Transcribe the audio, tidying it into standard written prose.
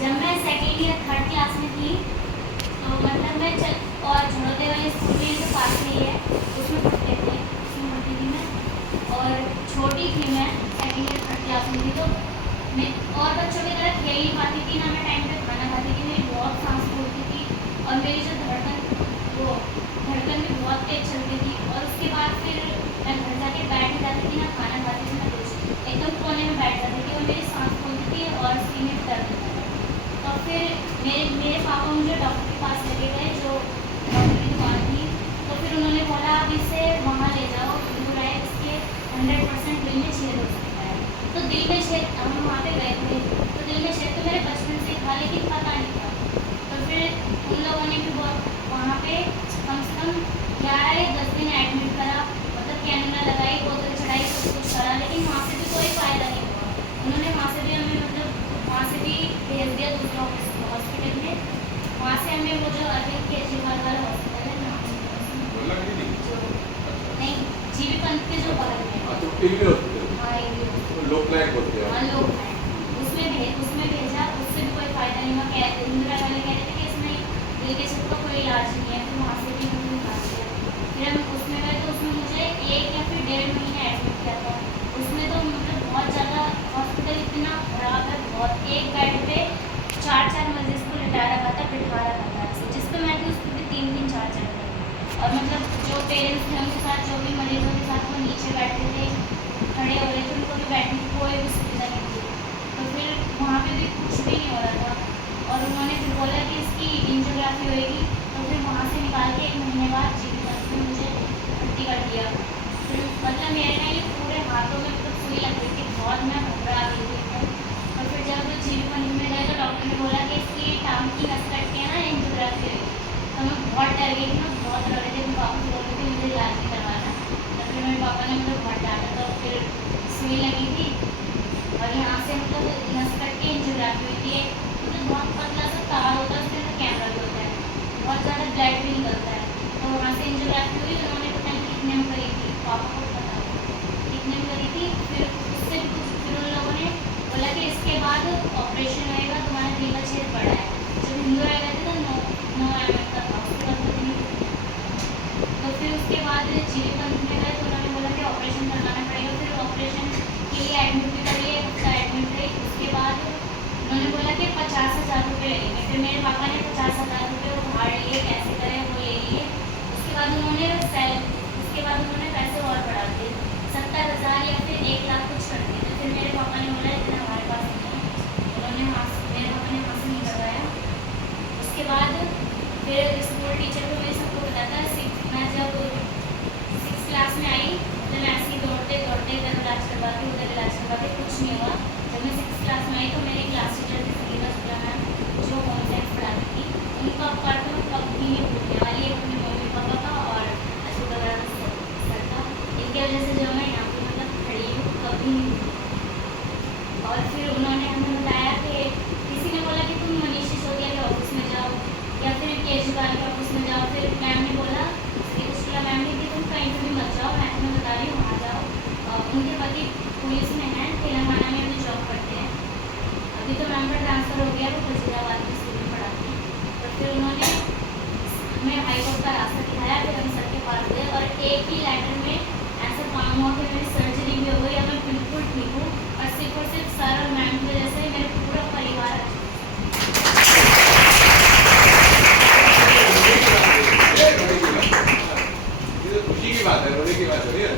जब मैं सेकेंड या थर्ड क्लास में थी तो मतलब मैं और झड़ोदे वाले स्कूल में जो पास में ही है उसमें पढ़ते थे, उसमें पढ़ती थी मैं। और छोटी थी मैं, सेकेंड या थर्ड क्लास में थी, तो मैं और बच्चों की तरह खेल नहीं पाती थी, ना मैं टाइम पे खाना खाती थी, मेरी बहुत सांस फूलती थी और मेरी जो धड़कन भी बहुत तेज चलती थी। और उसके बाद फिर मैं घर जाके बैठ नहीं जाती थी, ना खाना खाती थी, ना कुछ, एकदम कोने में बैठ जाती थी और मेरी सांस फूलती थी और सीने में दर्द होता था। तो फिर मेरे पापा मुझे डॉक्टर के पास लेके गए, जो डॉक्टर की दुकान थी। तो फिर उन्होंने बोला अब इसे वहाँ ले जाओ, बुरा है, इसके 100% दिल में छेद हो सकता है। तो दिल में छेद, हम वहाँ पे गए थे, तो दिल में छेद तो मेरे बचपन से था लेकिन पता नहीं था। तो फिर उन लोगों ने भी वहाँ पे कम से कम 11 या 10 दिन एडमिट करा, मतलब कैनुला लगाई, बोतल चढ़ाई, सब कुछ करा, लेकिन वहाँ से भी कोई फ़ायदा नहीं हुआ। उन्होंने वहाँ से भी हमें मतलब वहाँ से भी भेज दिया दूसरा हॉस्पिटल में। वहाँ से हमें वो जो अरविंद केजरीवाल वाला हॉस्पिटल है ना, नहीं, जीबी पंत के जो बगल में, हाँ लोकनायक बोलते हैं, हाँ लोकनायक, उसमें भेजा, उससे भी कोई फ़ायदा नहीं हुआ। इंदिरा वाले कह रहे थे कि इसमें दिल के छेद का कोई इलाज नहीं है, फिर वहाँ से भी हमने इलाज किया। फिर हम उसमें गए तो उसमें मुझे 1 या फिर 1.5 महीने एडमिट किया था। उसमें तो मतलब बहुत ज़्यादा, हॉस्पिटल इतना खराब है, बहुत, एक बेड पे 4-4 मरीज को बिठा रखा था, जिस पे मैं थी उस पर भी 3-3 4-4 थे। और मतलब जो पेरेंट्स थे उनके साथ, जो भी मरीजों के साथ, वो नीचे बैठते थे, खड़े हो रहे थे, उनको भी बैठने की कोई भी सुविधा नहीं थी। तो फिर वहाँ पे भी कुछ भी नहीं हो रहा था और उन्होंने फिर बोला कि इसकी एंजियोग्राफी होएगी। तो फिर वहाँ से निकाल के 1 महीने बाद जीबी पंत में मुझे भर्ती कर दिया। फिर मतलब मेरे ना ये पूरे हाथों में मतलब सुई लग गई थी, बहुत मैं घबरा गई थी एकदम। और फिर जब जीबी पंत में गए तो डॉक्टर ने बोला कि इसकी टांग की नस कट के ना एंजियोग्राफी होगी। तो मैं बहुत डर गई थी, मैं बहुत रो रही थी, मैं पापा से बोल रही थी मुझे इलाज नहीं करवाना। तो फिर मेरे पापा ने मुझे बहुत डांटा, तो फिर सुई लगी थी और यहाँ से मतलब नस कट के एंजियोग्राफी हुई थी। मतलब बहुत पतला सा तार होता है, उसके अंदर कैमरा भी होता है, बहुत ज़्यादा ब्लड भी निकलता है। तो वहाँ से एंजियोग्राफी हुई, उन्होंने पता नहीं कितने में करी थी, पापा को पता होगा कितने में करी थी। फिर उससे कुछ, फिर उन लोगों ने बोला कि इसके बाद ऑपरेशन होएगा, तुम्हारा दिल का छेद बड़ा है। जब हिंदू आए गए थे तो 9 mm का था, उसके बाद तो नहीं। तो फिर उसके बाद जीबी पंत में गए तो उन्होंने बोला कि ऑपरेशन करवाना पड़ेगा। फिर ऑपरेशन के लिए एडमिट भी करिए, एक हफ्ता एडमिट रही। उसके बाद उन्होंने बोला कि 50,000 रुपये लगेंगे। फिर मेरे पापा ने 50,000 रुपये उधार लिए, कैसे करें वो ले लिए। उसके बाद उन्होंने पैसे और बढ़ा दिए, 70,000 या फिर 1 लाख कुछ कर दिए। तो फिर मेरे पापा ने बोला इतना हमारे पास नहीं है, मेरे पापा ने वहाँ से नहीं करवाया। उसके बाद फिर स्कूल टीचर को मैं सबको बताया था। मैं जब 6 क्लास में आई तो मैं ऐसे ही दौड़ते इधर इलाज करवाती, उधर इलाज करवाती, कुछ नहीं हुआ। जब मैं 6 क्लास में आई तो मेरी क्लास टीचर थी संगीता शुक्ला मैम, जो होम साइंस पढ़ाती थी, उनका पर्व मैं कभी नहीं भूलने वाली। एक अपने मम्मी पापा का और अशोक अग्रवाल सर का, इनकी वजह से जो मैं यहाँ पे मतलब खड़ी हूँ, कभी नहीं भूलूंगी। और फिर उन्होंने हमें बताया कि किसी ने बोला कि तुम मनीष सिसोदिया के ऑफिस में जाओ या फिर केजरीवाल के ऑफिस में जाओ। फिर मैम ने बोला, संगीता मैम ने, कि तुम कहीं पर भी मत जाओ, मैं बता रही हूँ वहाँ जाओ। उनके पति पुलिस में हैं, तेलंगाना में भी जॉब करते हैं। अभी तो मैम का ट्रांसफ़र हो गया, वो वजीराबाद के स्कूल में पढ़ाती हैं। तो फिर उन्होंने हमें हाई कोर्ट का रास्ता दिखाया। फिर हम सर के पास गए और एक ही लेटर में ऐसा काम हुआ कि मेरी सर्जरी भी हो गई और मैं बिल्कुल ठीक हूँ। और सिर्फ सर और मैम की वजह से मेरा पूरा परिवार खुशी की बात है, रोने की बात हो रही है।